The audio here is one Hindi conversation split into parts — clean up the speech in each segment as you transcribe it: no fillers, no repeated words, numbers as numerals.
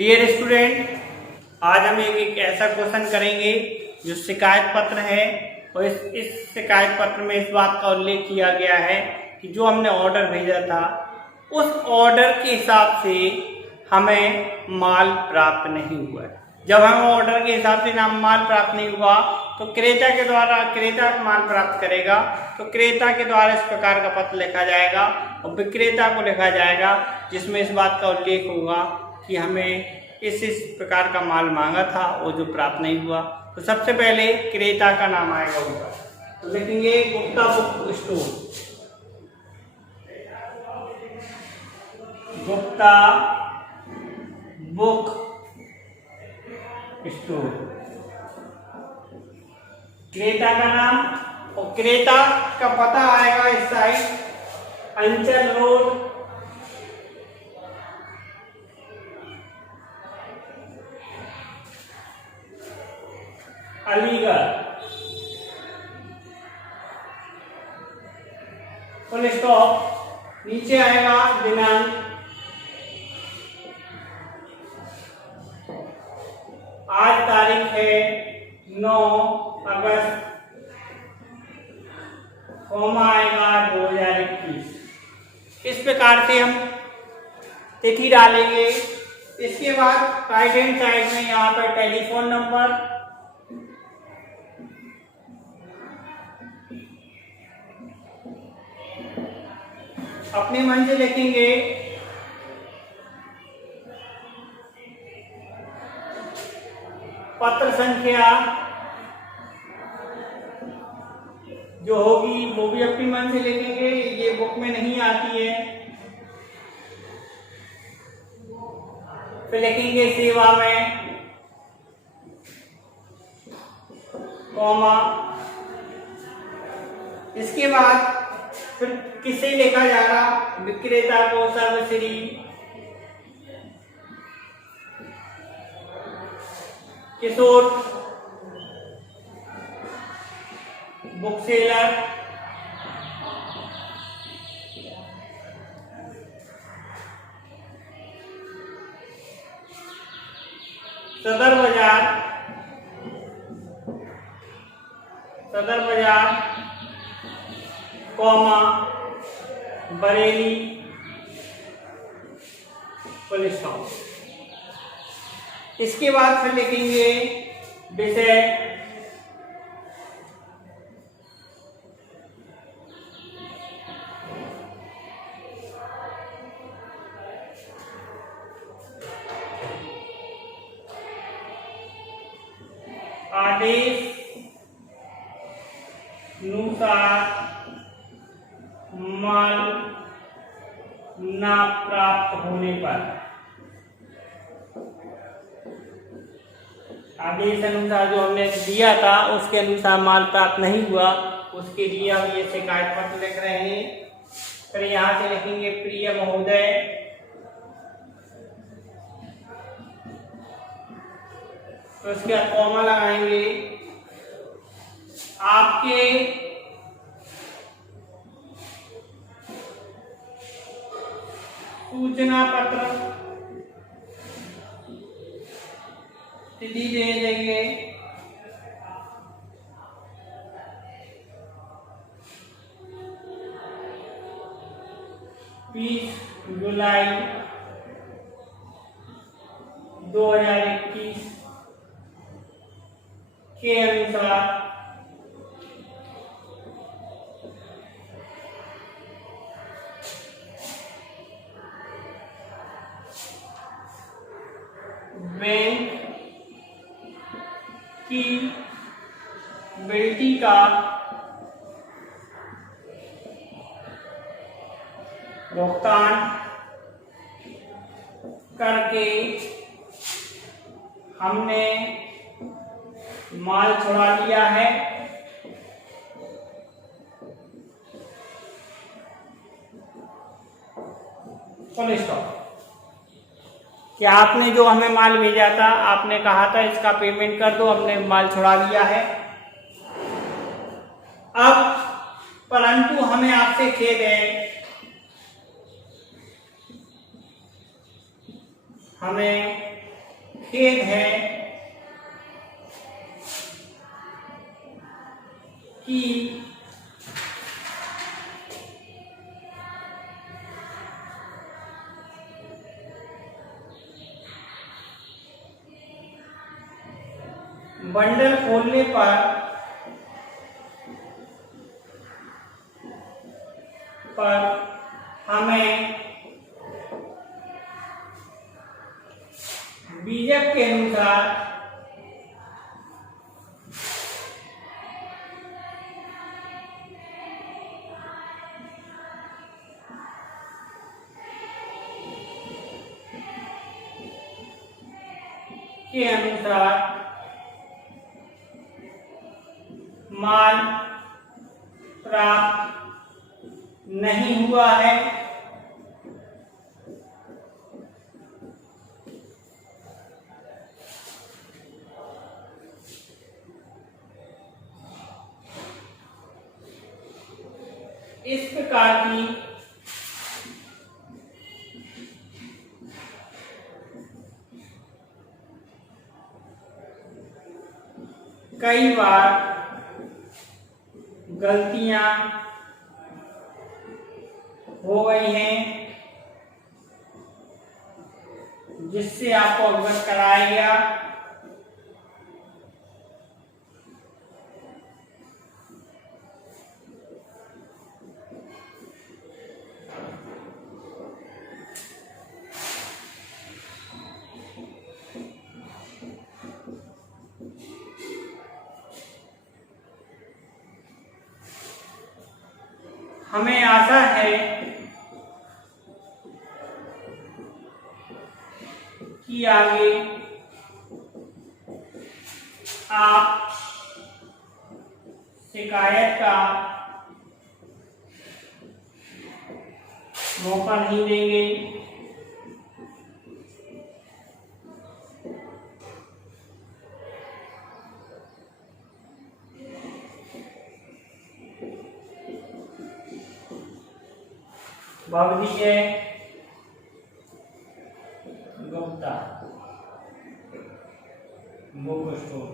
डियर स्टूडेंट, आज हम एक ऐसा क्वेश्चन करेंगे जो शिकायत पत्र है और इस शिकायत पत्र में इस बात का उल्लेख किया गया है कि जो हमने ऑर्डर भेजा था उस ऑर्डर के हिसाब से हमें माल प्राप्त नहीं हुआ। जब हम ऑर्डर के हिसाब से माल प्राप्त नहीं हुआ तो क्रेता माल प्राप्त करेगा तो क्रेता के द्वारा इस प्रकार का पत्र लिखा जाएगा और विक्रेता को लिखा जाएगा जिसमें इस बात का उल्लेख होगा कि हमें इस प्रकार का माल मांगा था और जो प्राप्त नहीं हुआ। तो सबसे पहले क्रेता का नाम आएगा ऊपर, तो लिखेंगे Gupta book store, Gupta book store. क्रेता का नाम और क्रेता का पता आएगा इस साइड अंचल रोड, अलीगढ़, फुल स्टॉप। नीचे आएगा दिनांक, आज तारीख है 9 अगस्त, कॉमा आएगा 2021। इस प्रकार से हम तिथि डालेंगे। इसके बाद राइट हैंड साइड में यहाँ पर टेलीफोन नंबर, अपने मन से लिखेंगे पत्र संख्या जो होगी वो भी अपनी मन से लिखेंगे, ये बुक में नहीं आती है। फिर लिखेंगे सेवा में, कॉमा। इसके बाद फिर किसे लिखा जा रहा, विक्रेता को सर्वश्री, किशोर बुक सेलर, सदर बाजार, कॉमा बरेली, फुल स्टॉप। इसके बाद फिर लिखेंगे विषय, आदेश अनुसार माल ना प्राप्त होने पर, आदेश अनुसार जो हमने दिया था उसके अनुसार माल प्राप्त नहीं हुआ, उसके लिए हम ये शिकायत पत्र लिख रहे हैं। फिर यहाँ से लिखेंगे प्रिय महोदय, तो उसके बाद कॉमा लगाएंगे। आपके सूचना पत्र तिथि दे देंगे, जुलाई 2021 के अनुसार बैंक की बेटी का भुगतान करके हमने माल छुड़ा लिया है। Full stop. क्या आपने जो हमें माल भेजा था, आपने कहा था इसका पेमेंट कर दो, हमने माल छुड़ा लिया है। अब परंतु हमें आपसे खेद है, हमें खेद है कि बंडल खोलने पर हमें बीजक के अनुसार माल प्राप्त नहीं हुआ है। इस प्रकार की कई बार गलतियां हो गई हैं, जिससे आपको अवगत कराया गया। हमें आशा है कि आगे आप शिकायत का मौका नहीं देंगे। भवदीय गुप्ता बुक स्टोर।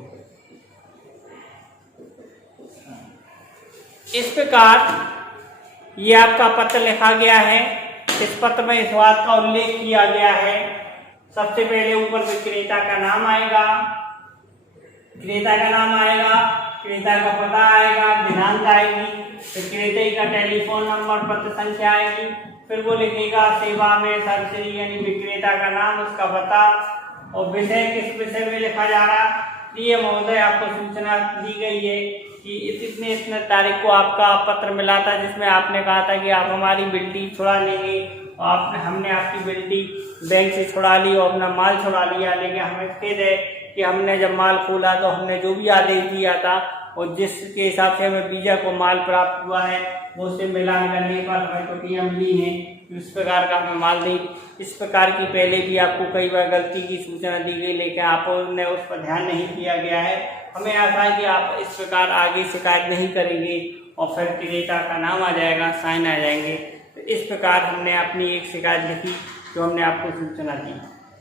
इस प्रकार ये आपका पत्र लिखा गया है। इस पत्र में इस बात का उल्लेख किया गया है, सबसे पहले ऊपर विक्रेता का नाम आएगा, क्रेता का नाम आएगा, क्रेता का पता आएगा, दिनांक आएगी, विक्रेता का टेलीफोन नंबर, पत्र संख्या आएगी, फिर वो लिखेगा सेवा में सर्वश्री, यानी विक्रेता का नाम, उसका पता और विषय किस विषय में लिखा जा रहा। ये महोदय आपको सूचना दी गई है कि इतने तारीख को आपका पत्र मिला था, जिसमें आपने कहा था कि आप हमारी बिल्टी छुड़ा लेंगे। हमने आपकी बिल्टी बैंक से छुड़ा ली और अपना माल छुड़ा लिया, लेकिन हमें खेद है कि हमने जब माल खोला तो हमने जो भी आदेश दिया था और जिसके हिसाब से हमें बीजा को माल प्राप्त हुआ है वो उससे मिलान करने पर हमें त्रुटियां मिली हैं, इस प्रकार का हमें माल नहीं। इस प्रकार की पहले भी आपको कई बार गलती की सूचना दी गई, लेकिन आपने उस पर ध्यान नहीं दिया गया है। हमें आशा है कि आप इस प्रकार आगे शिकायत नहीं करेंगे और फिर क्रेता का नाम आ जाएगा, साइन आ जाएंगे। तो इस प्रकार हमने अपनी एक शिकायत लिखी जो हमने आपको सूचना दी।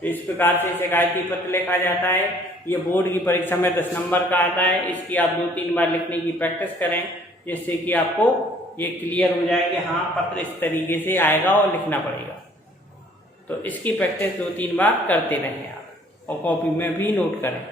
तो इस प्रकार से शिकायती पत्र लिखा जाता है। ये बोर्ड की परीक्षा में 10 नंबर का आता है। इसकी आप 2-3 बार लिखने की प्रैक्टिस करें, जिससे कि आपको ये क्लियर हो जाए कि हाँ पत्र इस तरीके से आएगा और लिखना पड़ेगा। तो इसकी प्रैक्टिस 2-3 बार करते रहें आप और कॉपी में भी नोट करें।